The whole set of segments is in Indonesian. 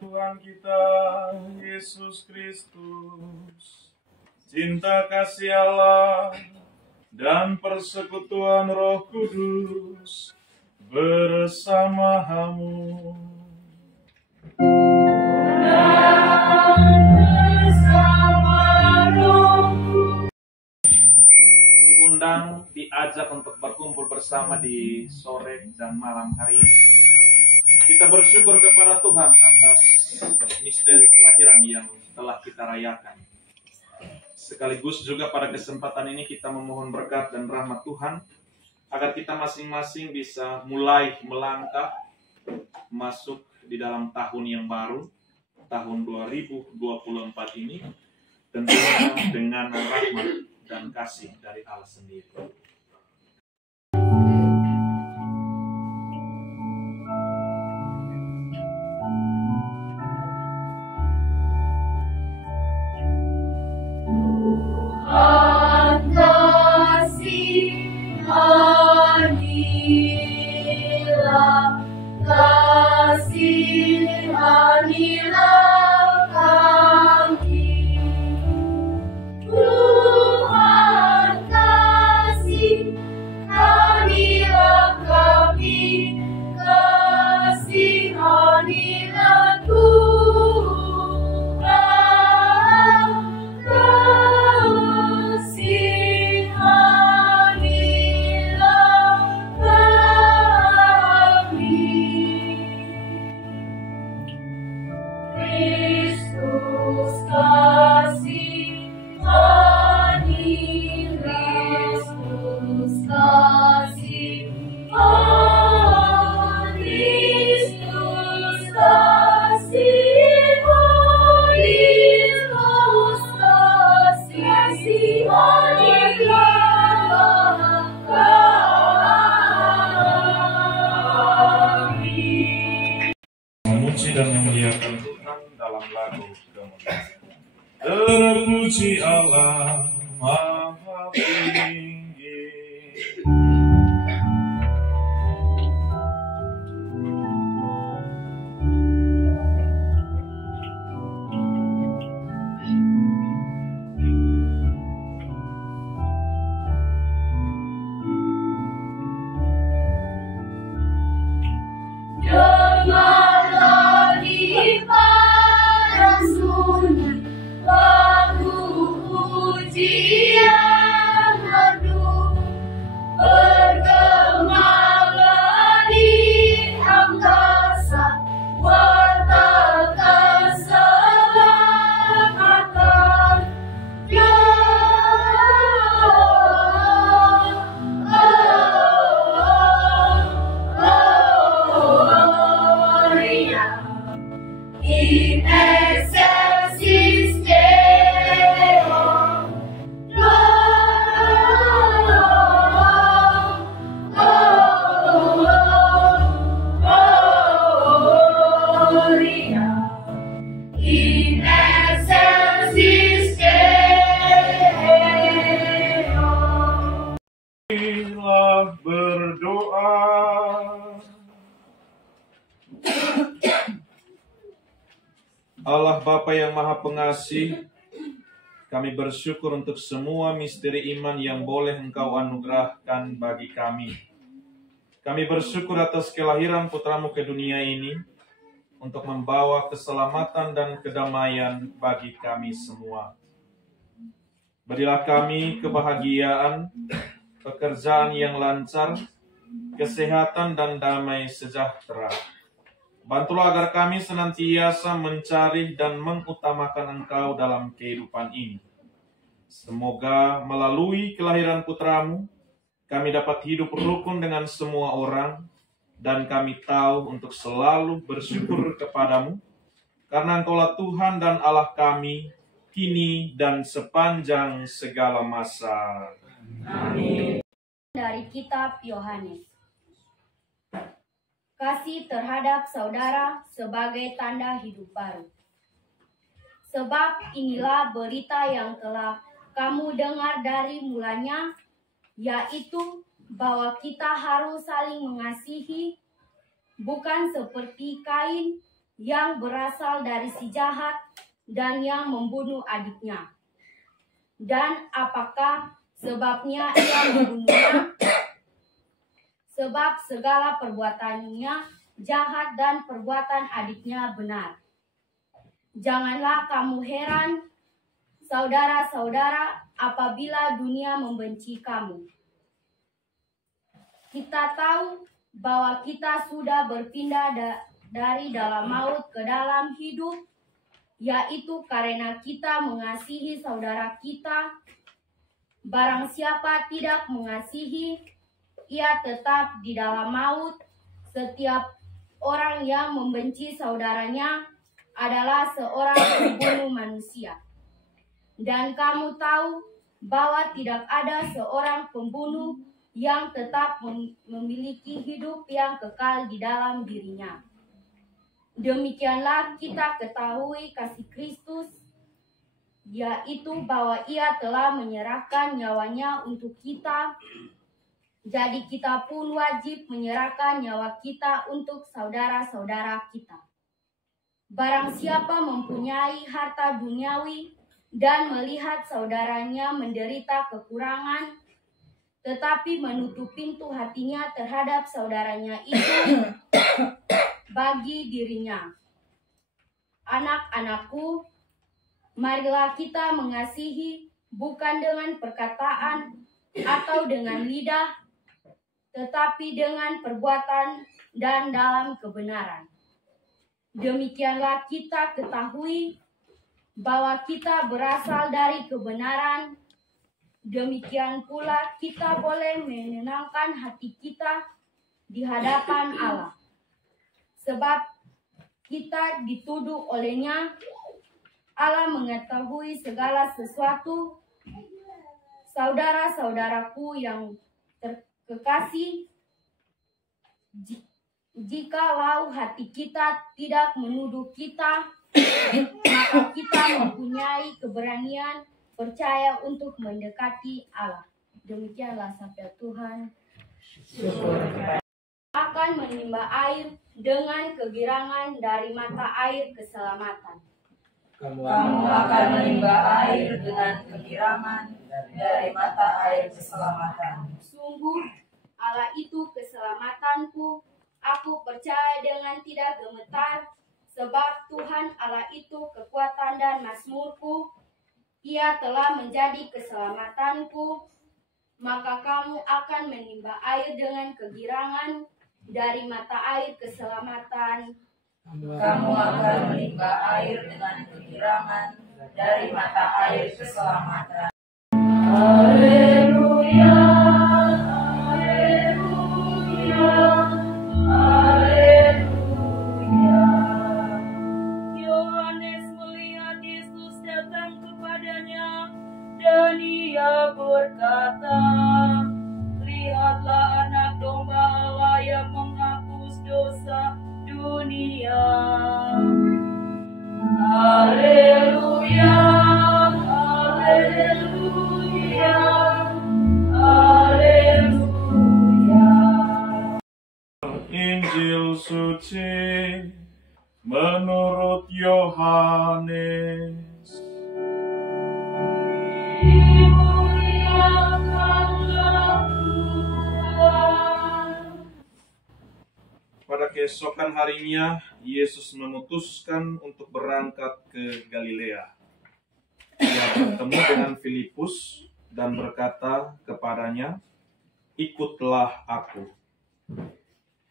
Tuhan kita Yesus Kristus, cinta kasih Allah dan persekutuan Roh Kudus bersamamu. Diundang, diajak untuk berkumpul bersama di sore dan malam hari ini. Kita bersyukur kepada Tuhan atas misteri kelahiran yang telah kita rayakan. Sekaligus juga pada kesempatan ini kita memohon berkat dan rahmat Tuhan agar kita masing-masing bisa mulai melangkah masuk di dalam tahun yang baru, tahun 2024 ini, tentunya dengan rahmat dan kasih dari Allah sendiri. Dan memuliakan Tuhan dalam lagu kemuliaan. Terpuji Allah Maha Tinggi. Berdoa. Allah Bapa yang Maha Pengasih, kami bersyukur untuk semua misteri iman yang boleh Engkau anugerahkan bagi kami. Kami bersyukur atas kelahiran Putramu ke dunia ini untuk membawa keselamatan dan kedamaian bagi kami semua. Berilah kami kebahagiaan, pekerjaan yang lancar, kesehatan dan damai sejahtera. Bantulah agar kami senantiasa mencari dan mengutamakan Engkau dalam kehidupan ini. Semoga melalui kelahiran Putramu, kami dapat hidup rukun dengan semua orang, dan kami tahu untuk selalu bersyukur kepadamu, karena Engkaulah Tuhan dan Allah kami, kini dan sepanjang segala masa. Amin. Dari kitab Yohanes. Kasih terhadap saudara sebagai tanda hidup baru. Sebab inilah berita yang telah kamu dengar dari mulanya, yaitu bahwa kita harus saling mengasihi, bukan seperti Kain yang berasal dari si jahat dan yang membunuh adiknya. Dan apakah sebabnya ia membunuhnya? Sebab segala perbuatannya jahat dan perbuatan adiknya benar. Janganlah kamu heran, saudara-saudara, apabila dunia membenci kamu. Kita tahu bahwa kita sudah berpindah dari dalam maut ke dalam hidup, yaitu karena kita mengasihi saudara kita. Barang siapa tidak mengasihi, ia tetap di dalam maut. Setiap orang yang membenci saudaranya adalah seorang pembunuh manusia. Dan kamu tahu bahwa tidak ada seorang pembunuh yang tetap memiliki hidup yang kekal di dalam dirinya. Demikianlah kita ketahui kasih Kristus, yaitu bahwa ia telah menyerahkan nyawanya untuk kita. Jadi kita pun wajib menyerahkan nyawa kita untuk saudara-saudara kita. Barang siapa mempunyai harta duniawi dan melihat saudaranya menderita kekurangan, tetapi menutup pintu hatinya terhadap saudaranya itu bagi dirinya. Anak-anakku, marilah kita mengasihi bukan dengan perkataan atau dengan lidah, tetapi dengan perbuatan dan dalam kebenaran. Demikianlah kita ketahui bahwa kita berasal dari kebenaran. Demikian pula kita boleh menenangkan hati kita di hadapan Allah. Sebab kita dituduh olehnya, Allah mengetahui segala sesuatu. Saudara-saudaraku yang terkasih, jikalau hati kita tidak menuduh kita, maka kita mempunyai keberanian percaya untuk mendekati Allah. Demikianlah sabda Tuhan. Akan menimba air dengan kegirangan dari mata air keselamatan. Kamu akan menimba air dengan kegirangan dari mata air keselamatan. Sungguh, Allah itu keselamatanku. Aku percaya dengan tidak gemetar, sebab Tuhan Allah itu kekuatan dan mazmurku. Ia telah menjadi keselamatanku. Maka kamu akan menimba air dengan kegirangan dari mata air keselamatan. Kamu akan menimba air dengan kegirangan dari mata air keselamatan. Haleluya, haleluya, haleluya. Yohanes melihat Yesus datang kepadanya, dan ia berkata, "Lihatlah anak domba Allah yang menghapus dosa dunia." Haleluya, haleluya, haleluya. Injil suci menurut Yohanes. Dimuliakanlah Tuhan. Pada keesokan harinya, Yesus memutuskan untuk berangkat ke Galilea. Ia bertemu dengan Filipus dan berkata kepadanya, "Ikutlah aku."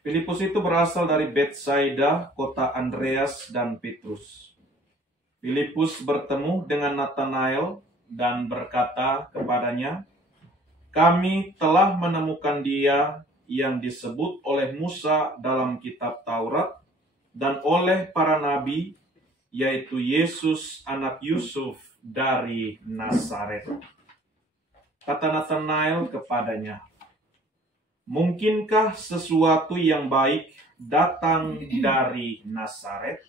Filipus itu berasal dari Betsaida, kota Andreas dan Petrus. Filipus bertemu dengan Nathanael dan berkata kepadanya, "Kami telah menemukan Dia yang disebut oleh Musa dalam kitab Taurat dan oleh para nabi, yaitu Yesus anak Yusuf dari Nazaret." Kata Nathanael kepadanya, "Mungkinkah sesuatu yang baik datang dari Nazaret?"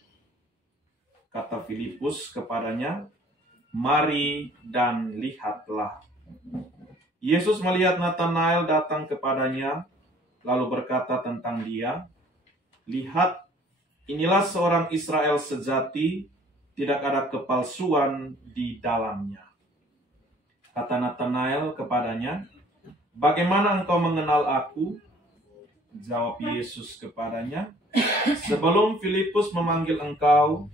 Kata Filipus kepadanya, "Mari dan lihatlah." Yesus melihat Nathanael datang kepadanya, lalu berkata tentang dia, "Lihat, Inilah seorang Israel sejati, tidak ada kepalsuan di dalamnya. Kata Nathanael kepadanya, "Bagaimana engkau mengenal aku?" Jawab Yesus kepadanya, "Sebelum Filipus memanggil engkau,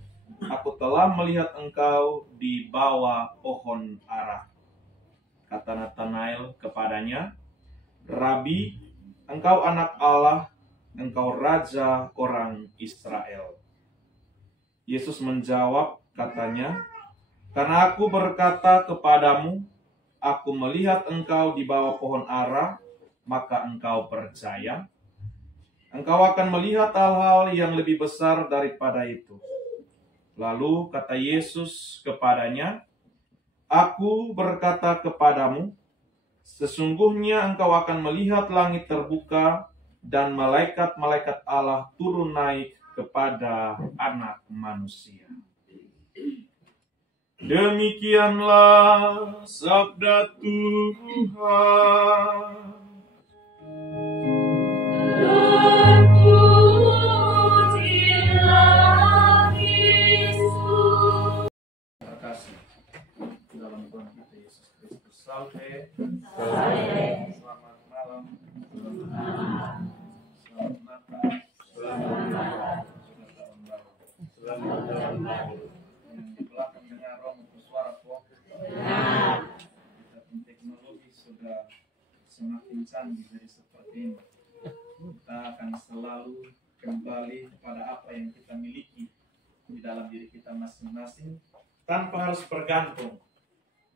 aku telah melihat engkau di bawah pohon ara." Kata Nathanael kepadanya, "Rabi, engkau anak Allah, engkau raja orang Israel." Yesus menjawab katanya, "Karena aku berkata kepadamu, aku melihat engkau di bawah pohon ara, maka engkau percaya. Engkau akan melihat hal-hal yang lebih besar daripada itu." Lalu kata Yesus kepadanya, "Aku berkata kepadamu, sesungguhnya engkau akan melihat langit terbuka dan malaikat-malaikat Allah turun naik kepada Anak Manusia." Demikianlah sabda Tuhan. Terima kasih dalam Tuhan kita Yesus Kristus. Salve. Selamat malam. Selamat Natal. Selamat tahun baru. Selamat tahun baru. Yang di belakang dengar roh suara fokus. Kita pun teknologi sudah semakin canggih jadi seperti ini. Kita akan selalu kembali pada apa yang kita miliki di dalam diri kita masing-masing tanpa harus bergantung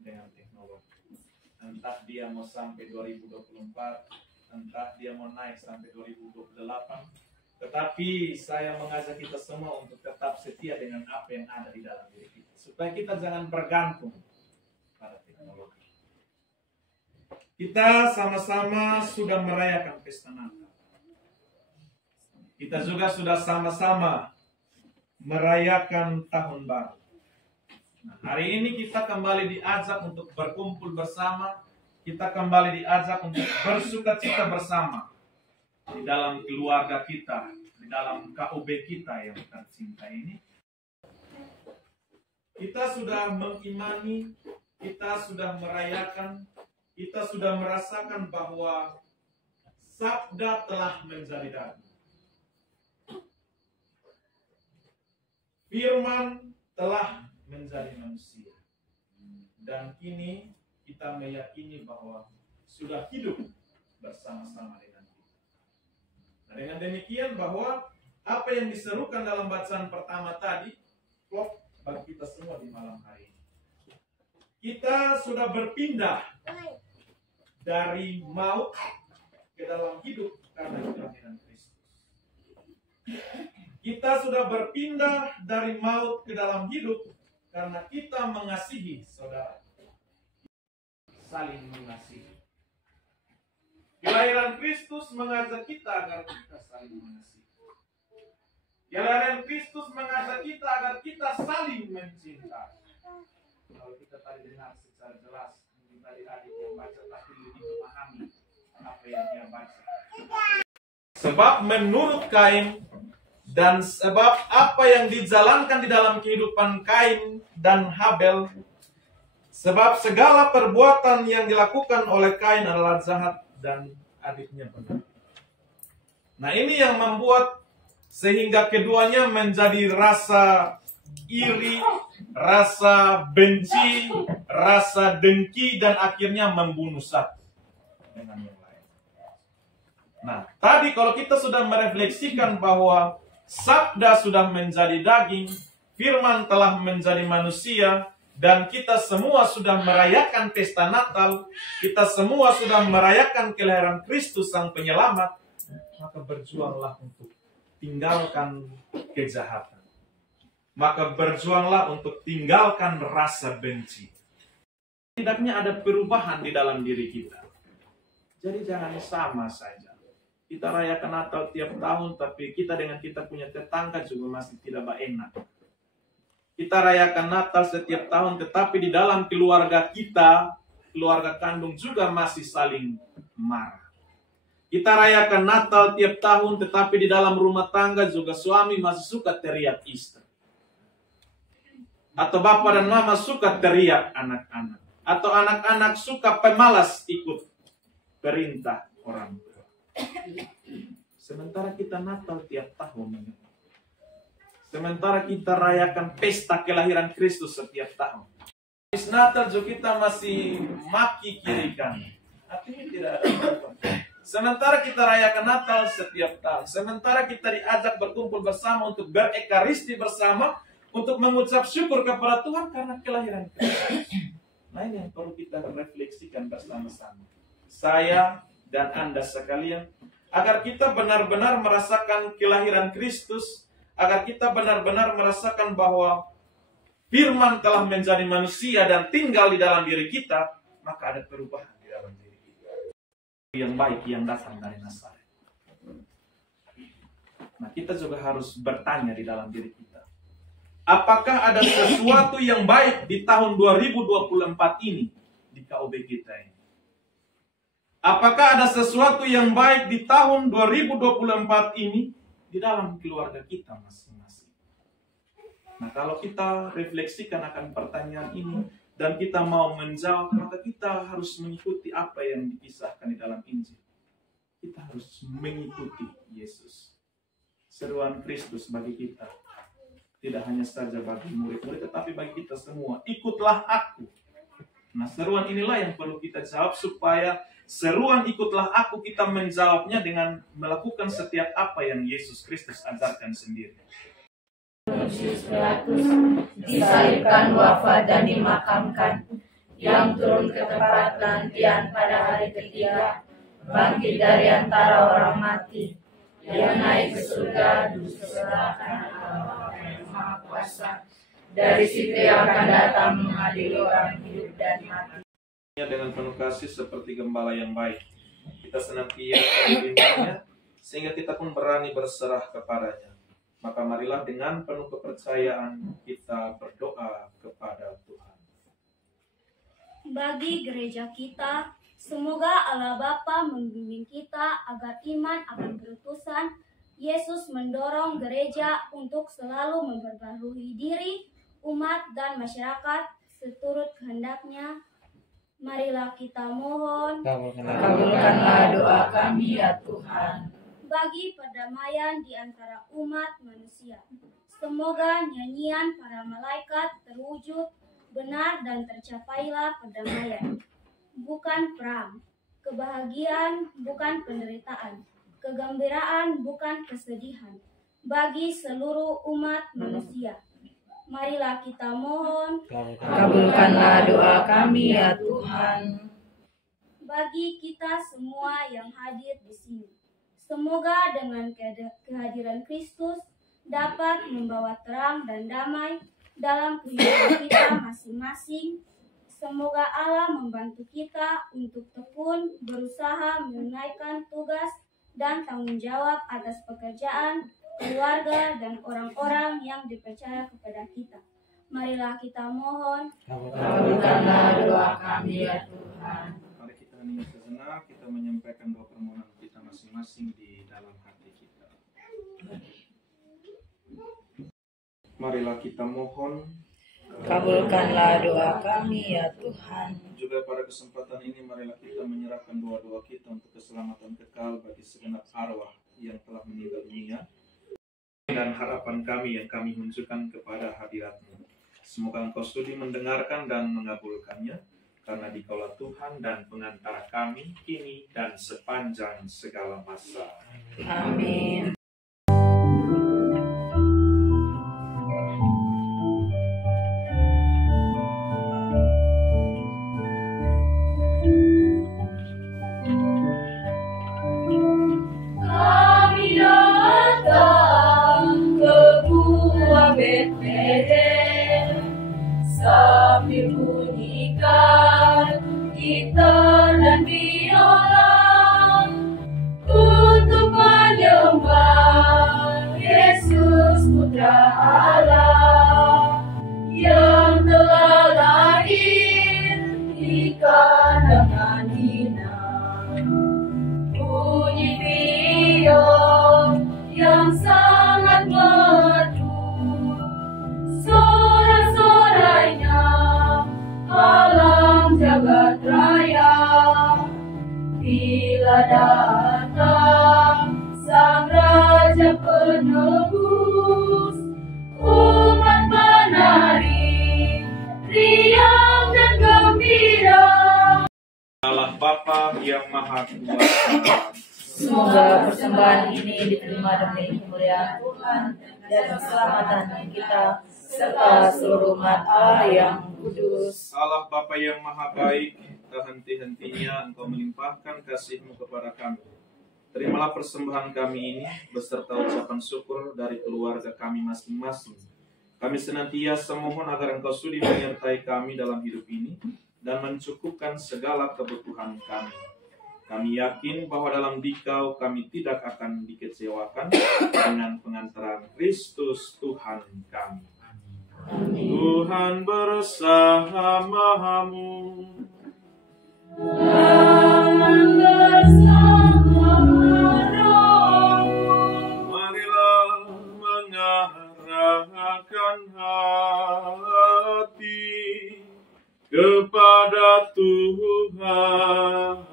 dengan teknologi. Entah dia mau sampai 2024, entah dia mau naik sampai 2028, tetapi saya mengajak kita semua untuk tetap setia dengan apa yang ada di dalam diri kita, supaya kita jangan bergantung pada teknologi. Kita sama-sama sudah merayakan pesta Natal. Kita juga sudah sama-sama merayakan tahun baru. Nah, hari ini kita kembali diajak untuk berkumpul bersama. Kita kembali diajak untuk bersukacita bersama di dalam keluarga kita, di dalam KUB kita yang tercinta ini. Kita sudah mengimani, kita sudah merayakan, kita sudah merasakan bahwa sabda telah menjadi daging. Firman telah menjadi manusia. Dan kini kita meyakini bahwa sudah hidup bersama-sama dengan kita. Nah, dengan demikian bahwa apa yang diserukan dalam bacaan pertama tadi klop bagi kita semua di malam hari ini. Kita sudah berpindah dari maut ke dalam hidup karena kelahiran Kristus. Kita sudah berpindah dari maut ke dalam hidup karena kita mengasihi saudara. Saling mengasihi. Kelahiran Kristus mengajak kita agar kita saling mengasihi. Kelahiran Kristus mengajak kita agar kita saling mencintai. Kalau kita tadi dengar secara jelas, mungkin tadi adik yang baca tapi lebih memahami apa yang dia baca. Sebab menurut Kain, dan sebab apa yang dijalankan di dalam kehidupan Kain dan Habel, sebab segala perbuatan yang dilakukan oleh Kain adalah jahat dan adiknya benar. Nah, ini yang membuat sehingga keduanya menjadi rasa iri, rasa benci, rasa dengki, dan akhirnya membunuh satu dengan yang lain. Nah, tadi kalau kita sudah merefleksikan bahwa sabda sudah menjadi daging, firman telah menjadi manusia, dan kita semua sudah merayakan pesta Natal, kita semua sudah merayakan kelahiran Kristus Sang Penyelamat, maka berjuanglah untuk tinggalkan kejahatan. Maka berjuanglah untuk tinggalkan rasa benci. Tidaknya ada perubahan di dalam diri kita. Jadi jangan sama saja. Kita rayakan Natal tiap tahun, tapi kita dengan kita punya tetangga juga masih tidak enak. Kita rayakan Natal setiap tahun, tetapi di dalam keluarga kita, keluarga kandung juga masih saling marah. Kita rayakan Natal tiap tahun, tetapi di dalam rumah tangga juga suami masih suka teriak istri. Atau bapak dan mama suka teriak anak-anak. Atau anak-anak suka pemalas ikut perintah orang tua. Sementara kita Natal tiap tahun. Sementara kita rayakan pesta kelahiran Kristus setiap tahun. Habis Natal juga kita masih maki kiri kanan. Artinya tidak ada apa-apa. Sementara kita rayakan Natal setiap tahun. Sementara kita diajak berkumpul bersama untuk berekaristi bersama. Untuk mengucap syukur kepada Tuhan karena kelahiran Kristus. Nah, ini yang perlu kita refleksikan bersama-sama. Saya dan Anda sekalian. Agar kita benar-benar merasakan kelahiran Kristus. Agar kita benar-benar merasakan bahwa Firman telah menjadi manusia dan tinggal di dalam diri kita. Maka ada perubahan di dalam diri kita. Yang baik yang datang dari Nazaret. Nah, kita juga harus bertanya di dalam diri kita. Apakah ada sesuatu yang baik di tahun 2024 ini di KOB kita ini? Apakah ada sesuatu yang baik di tahun 2024 ini di dalam keluarga kita masing-masing? Nah, kalau kita refleksikan akan pertanyaan ini dan kita mau menjawab, maka kita harus mengikuti apa yang dikisahkan di dalam Injil. Kita harus mengikuti Yesus. Seruan Kristus bagi kita. Tidak hanya saja bagi murid-murid, tetapi bagi kita semua. Ikutlah aku. Nah, seruan inilah yang perlu kita jawab supaya seruan ikutlah aku kita menjawabnya dengan melakukan setiap apa yang Yesus Kristus ajarkan sendiri. Pontius Pilatus disalibkan, wafat dan dimakamkan, yang turun ke tempat penantian pada hari ketiga, bangkit dari antara orang mati, yang naik ke surga, duduk sebelah kanan Allah yang Maha Kuasa. Dari situ yang akan datang mengadili orang hidup dan mati. Dengan penuh kasih seperti gembala yang baik, kita senantiasa dipimpinnya, sehingga kita pun berani berserah kepadanya. Maka marilah dengan penuh kepercayaan kita berdoa kepada Tuhan. Bagi gereja kita, semoga Allah Bapa membimbing kita agar iman akan berutusan Yesus mendorong gereja untuk selalu memperbarui diri, umat, dan masyarakat seturut kehendaknya. Marilah kita mohon. Kabulkanlah doa kami ya Tuhan. Bagi perdamaian di antara umat manusia, semoga nyanyian para malaikat terwujud benar dan tercapailah perdamaian, bukan perang, kebahagiaan bukan penderitaan, kegembiraan bukan kesedihan, bagi seluruh umat manusia. Marilah kita mohon. Kabulkanlah doa kami ya Tuhan. Bagi kita semua yang hadir di sini, semoga dengan kehadiran Kristus dapat membawa terang dan damai dalam kehidupan kita masing-masing. Semoga Allah membantu kita untuk tekun berusaha menunaikan tugas dan tanggung jawab atas pekerjaan, keluarga, dan orang-orang yang dipercaya kepada kita. Marilah kita mohon. Kabulkanlah doa kami ya Tuhan. Mari kita hening sejenak, kita menyampaikan doa permohonan kita masing-masing di dalam hati kita. Marilah kita mohon. Kabulkanlah doa kami ya Tuhan. Juga pada kesempatan ini marilah kita menyerahkan doa-doa kita untuk keselamatan kekal bagi segenap arwah yang telah meninggal dunia dan harapan kami yang kami munculkan kepada hadirat-Mu. Semoga Engkau sudi mendengarkan dan mengabulkannya, karena Dikaulah Tuhan dan pengantara kami kini dan sepanjang segala masa. Amin. Sambil bunyikan gitar dan biola untuk menyembah Yesus Putra Allah yang telah lahir di kandang hina. Bunyi datang, Sang Raja Penebus. Umat menari, riang dan gembira. Allah Bapa yang Maha Kuasa, Semoga persembahan ini diterima demi kemuliaan Tuhan dan keselamatan kita serta seluruh umat Allah yang kudus. Allah Bapa yang Maha Baik, tak henti-hentinya Engkau melimpahkan kasih-Mu kepada kami. Terimalah persembahan kami ini beserta ucapan syukur dari keluarga kami masing-masing. Kami senantiasa mohon agar Engkau sudi menyertai kami dalam hidup ini dan mencukupkan segala kebutuhan kami. Kami yakin bahwa dalam Dikau kami tidak akan dikecewakan dengan pengantaran Kristus Tuhan kami. Amin. Tuhan bersamamu. Tuhan bersamamu. Marilah mengarahkan hati kepada Tuhan.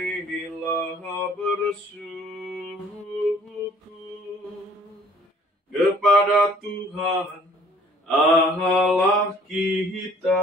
Marilah bersyukur kepada Tuhan Allah kita.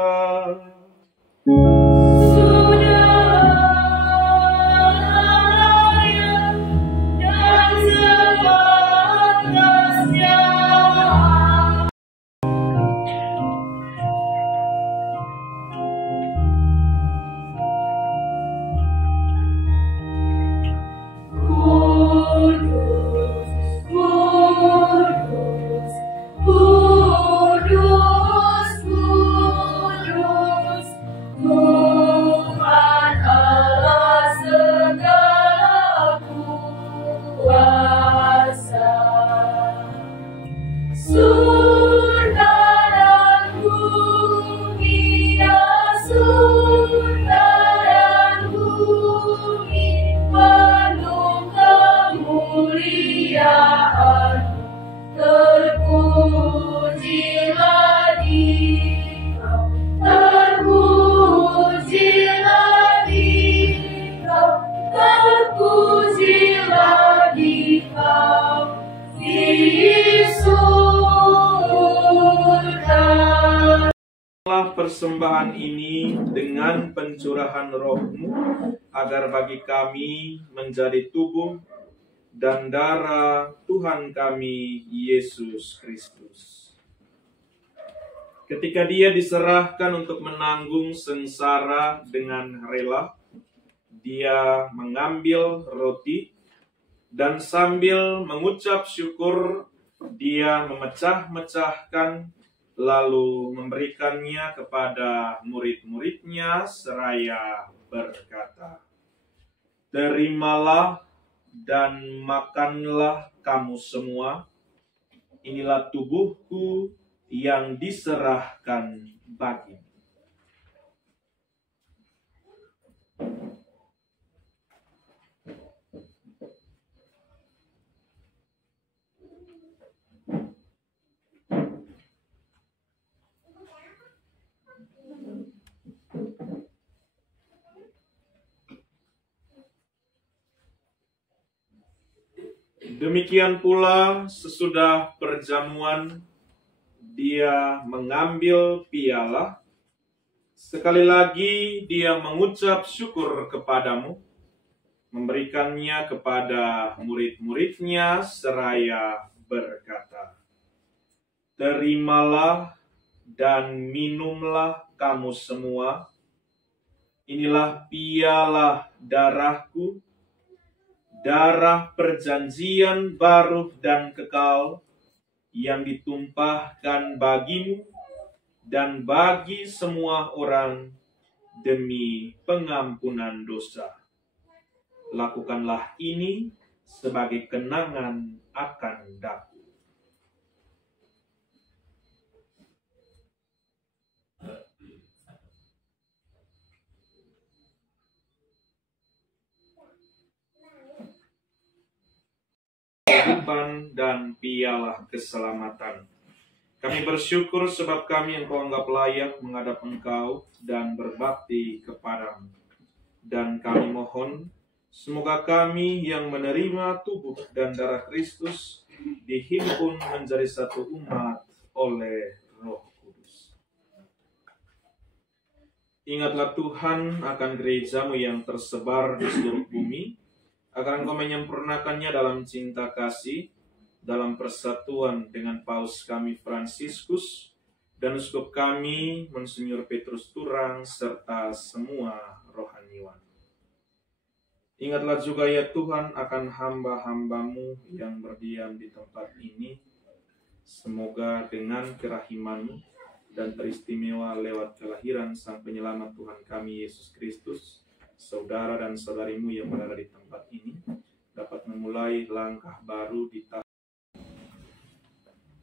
Persembahan ini dengan pencurahan Roh-Mu agar bagi kami menjadi tubuh dan darah Tuhan kami Yesus Kristus. Ketika Dia diserahkan untuk menanggung sengsara dengan rela, Dia mengambil roti dan sambil mengucap syukur Dia memecah-mecahkan lalu memberikannya kepada murid-muridnya seraya berkata, "Terimalah dan makanlah kamu semua, inilah tubuhku yang diserahkan bagimu." Demikian pula sesudah perjamuan, Dia mengambil piala. Sekali lagi Dia mengucap syukur kepadamu, memberikannya kepada murid-muridnya seraya berkata, "Terimalah dan minumlah kamu semua, inilah piala darahku, darah perjanjian baru dan kekal yang ditumpahkan bagimu dan bagi semua orang demi pengampunan dosa. Lakukanlah ini sebagai kenangan akan daku." kehidupan dan piala keselamatan. Kami bersyukur sebab kami Engkau anggap layak menghadap Engkau dan berbakti kepadamu. Dan kami mohon, semoga kami yang menerima tubuh dan darah Kristus dihimpun menjadi satu umat oleh Roh Kudus. Ingatlah Tuhan akan gerejamu yang tersebar di seluruh bumi, agar Engkau menyempurnakannya dalam cinta kasih, dalam persatuan dengan Paus kami Fransiskus, dan uskup kami Monsinyur Petrus Turang, serta semua rohaniwan. Ingatlah juga ya Tuhan akan hamba-hambamu yang berdiam di tempat ini. Semoga dengan kerahiman-Mu dan teristimewa lewat kelahiran Sang Penyelamat Tuhan kami Yesus Kristus, saudara dan saudarimu yang berada di tempat ini dapat memulai langkah baru di tahun.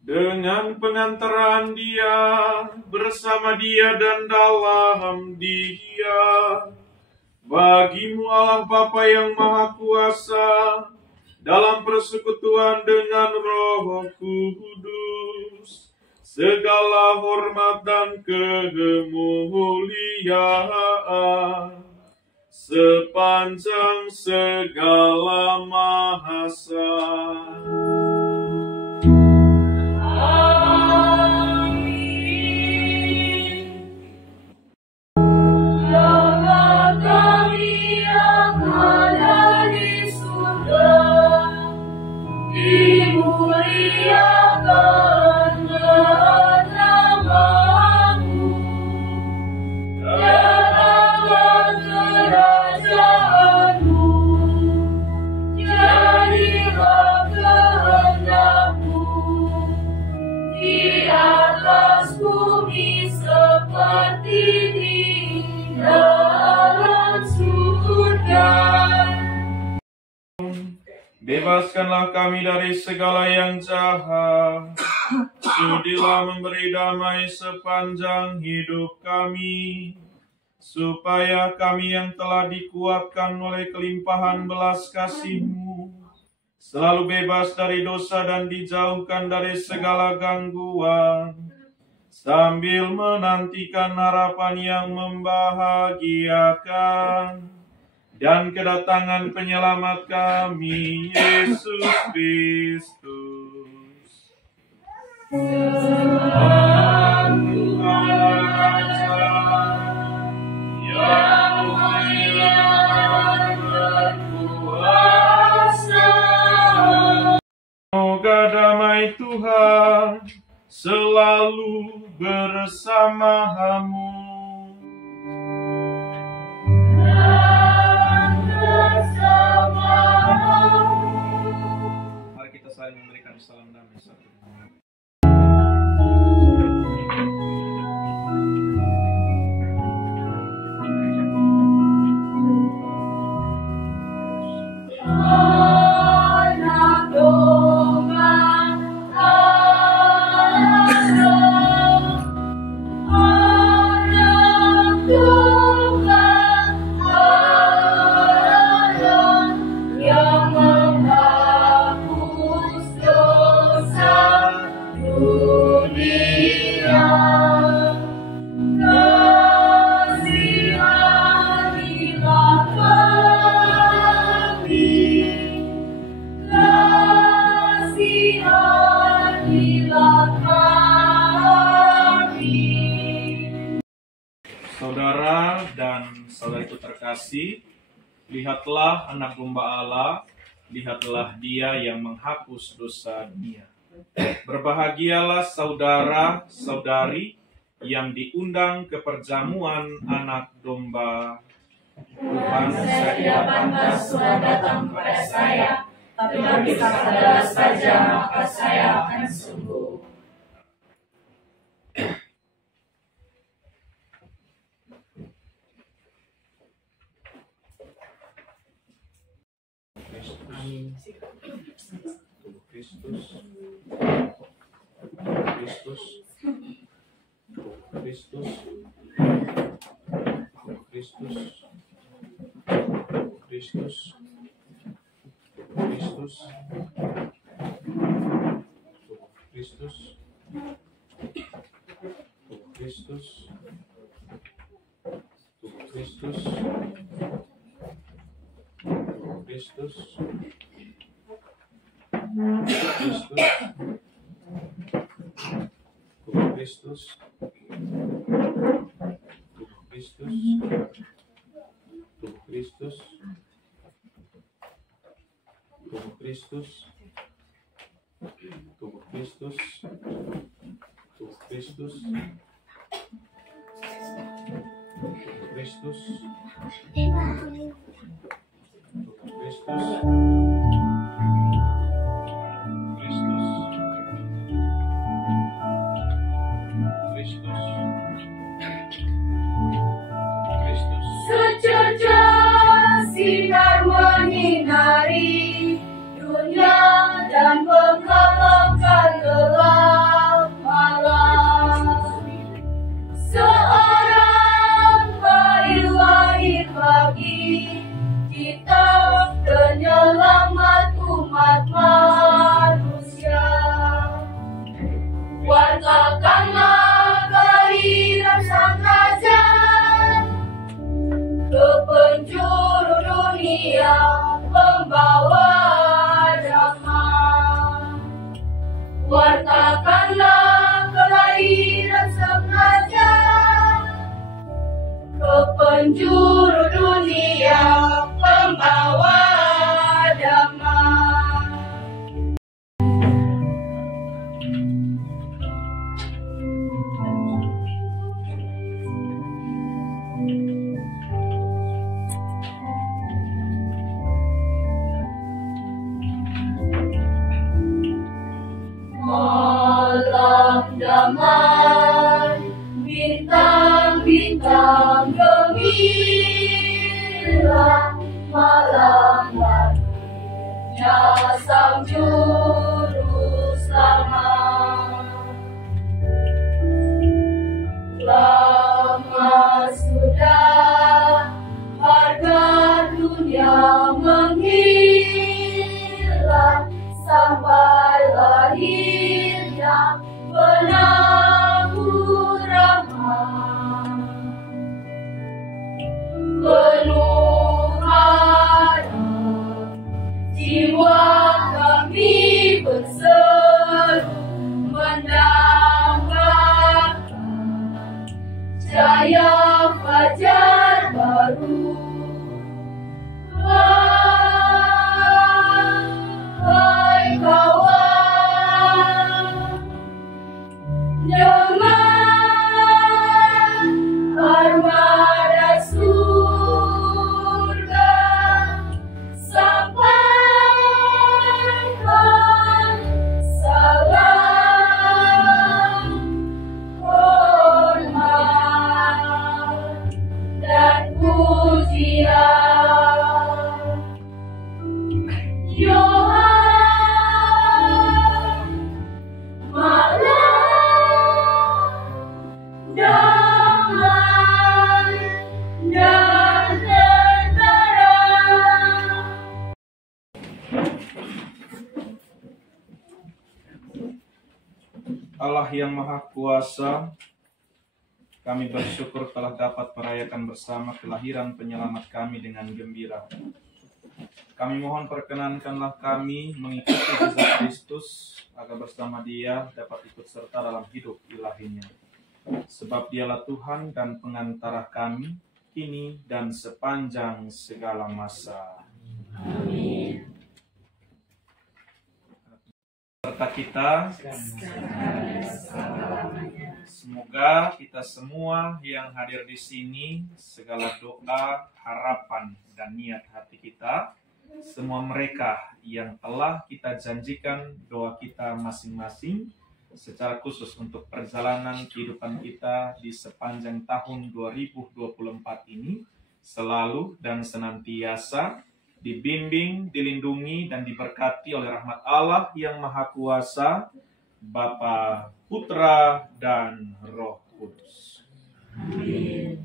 Dengan pengantaran Dia, bersama Dia dan dalam Dia, bagimu Allah Bapa yang Maha Kuasa, dalam persekutuan dengan Roh Kudus, segala hormat dan kemuliaan sepanjang segala masa. Bebaskanlah kami dari segala yang jahat. Sudilah memberi damai sepanjang hidup kami, supaya kami yang telah dikuatkan oleh kelimpahan belas kasih-Mu selalu bebas dari dosa dan dijauhkan dari segala gangguan, sambil menantikan harapan yang membahagiakan dan kedatangan penyelamat kami, Yesus Kristus. Sebab Tuhan Raja yang mulia berkuasa. Semoga damai Tuhan selalu bersamamu. Mari kita saling memberikan salam damai satu sama lain. Saudara dan saudariku terkasih, lihatlah anak domba Allah, lihatlah Dia yang menghapus dosa dunia. Berbahagialah saudara-saudari yang diundang ke perjamuan anak domba. Tuhan, saya tidak pantas Tuhan datang kepada saya, tapi berkata saja maka saya akan sembuh. Amin. Kristus, Kristus, Kristus, Kristus, Kristus, Kristus, Kristus, tubuh Kristus, tubuh Kristus, tubuh Kristus, tubuh Kristus, tubuh Kristus, tubuh Kristus, tubuh Kristus, tubuh Kristus, tubuh Kristus, tubuh Kristus, tubuh Kristus, Secerca sinar menyinari dunia dan menghalangkan gelap malam. Seorang bayi lahir bagi kita, penyelamat umat manusia. Wartakanlah kelahiran sang raja ke penjuru dunia, pembawa damai. Wartakanlah kelahiran sang raja ke penjuru dunia, pembawa damai. Malam damai, bintang-bintang gemilang, malam lahirnya sang juru selamat. Lama sudah harga dunia menghilang, sampai lahirnya penanggung rahmat. Penuh harap jiwa kami berseru, mendambakan cahaya fajar baru. Hai kawan, jangan armada surga, sampaikan salam hormat dan pujian. Yohan, malam damai dan tentera. Allah yang Maha Kuasa, kami bersyukur telah dapat merayakan bersama kelahiran penyelamat kami dengan gembira. Kami mohon perkenankanlah kami mengikuti jejak Kristus agar bersama Dia dapat ikut serta dalam hidup ilahinya. Sebab Dialah Tuhan dan pengantara kami, kini dan sepanjang segala masa. Amin. Serta kita, semoga kita semua yang hadir di sini, segala doa, harapan, dan niat hati kita, semua mereka yang telah kita janjikan doa kita masing-masing, secara khusus untuk perjalanan kehidupan kita di sepanjang tahun 2024 ini, selalu dan senantiasa dibimbing, dilindungi, dan diberkati oleh rahmat Allah yang Maha Kuasa, Bapa, Putra, dan Roh Kudus. Amin.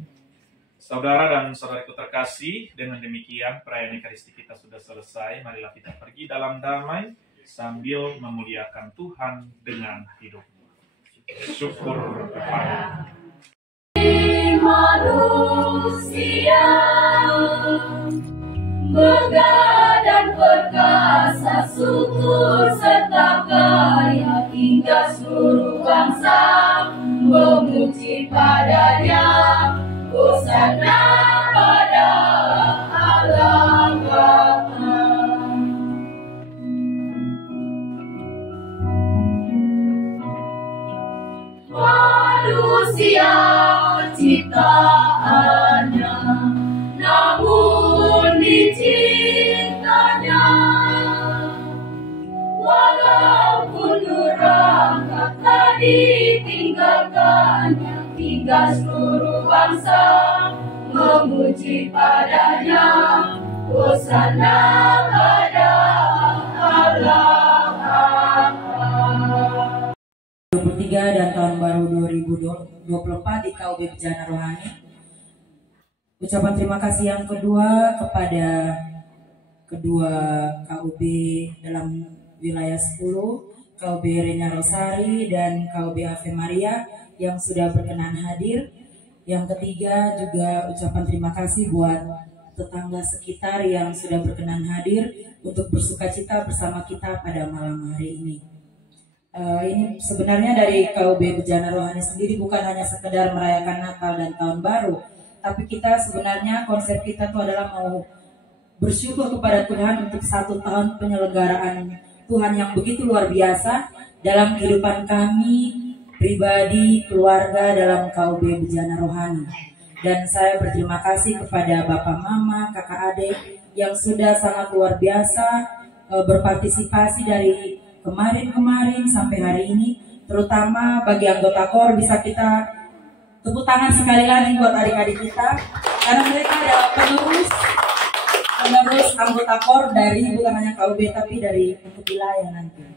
Saudara dan saudariku terkasih, dengan demikian perayaan Ekaristi kita sudah selesai. Marilah kita pergi dalam damai, sambil memuliakan Tuhan dengan hidupmu. Syukur kepada manusia megah dan perkasa, subur serta kaya, hingga seluruh bangsa memuji padanya. Hosana pada Allah Bapa. Manusia ciptaannya, namun dicintanya, walaupun durhaka tak ditinggalkannya, hingga seluruh bangsa memuji padanya. Hosana pada Allah Bapa. 23 dan tahun baru 2024 di KUB Bejana Rohani. Ucapan terima kasih yang kedua kepada kedua KUB dalam wilayah 10, KUB Renya Rosari dan KUB Ave Maria yang sudah berkenan hadir. Yang ketiga juga ucapan terima kasih buat tetangga sekitar yang sudah berkenan hadir untuk bersukacita bersama kita pada malam hari ini. Ini sebenarnya dari KUB Bejana Rohani sendiri bukan hanya sekedar merayakan Natal dan Tahun Baru, tapi kita sebenarnya konsep kita itu adalah mau bersyukur kepada Tuhan untuk 1 tahun penyelenggaraan Tuhan yang begitu luar biasa dalam kehidupan kami pribadi, keluarga dalam KUB Bejana Rohani. Dan saya berterima kasih kepada Bapak Mama, Kakak Adik yang sudah sangat luar biasa berpartisipasi dari kemarin sampai hari ini, terutama bagi anggota KOR. Bisa kita tepuk tangan sekali lagi buat adik-adik kita, karena mereka adalah penerus anggota KOR dari bukan hanya KUB tapi dari untuk wilayah nanti.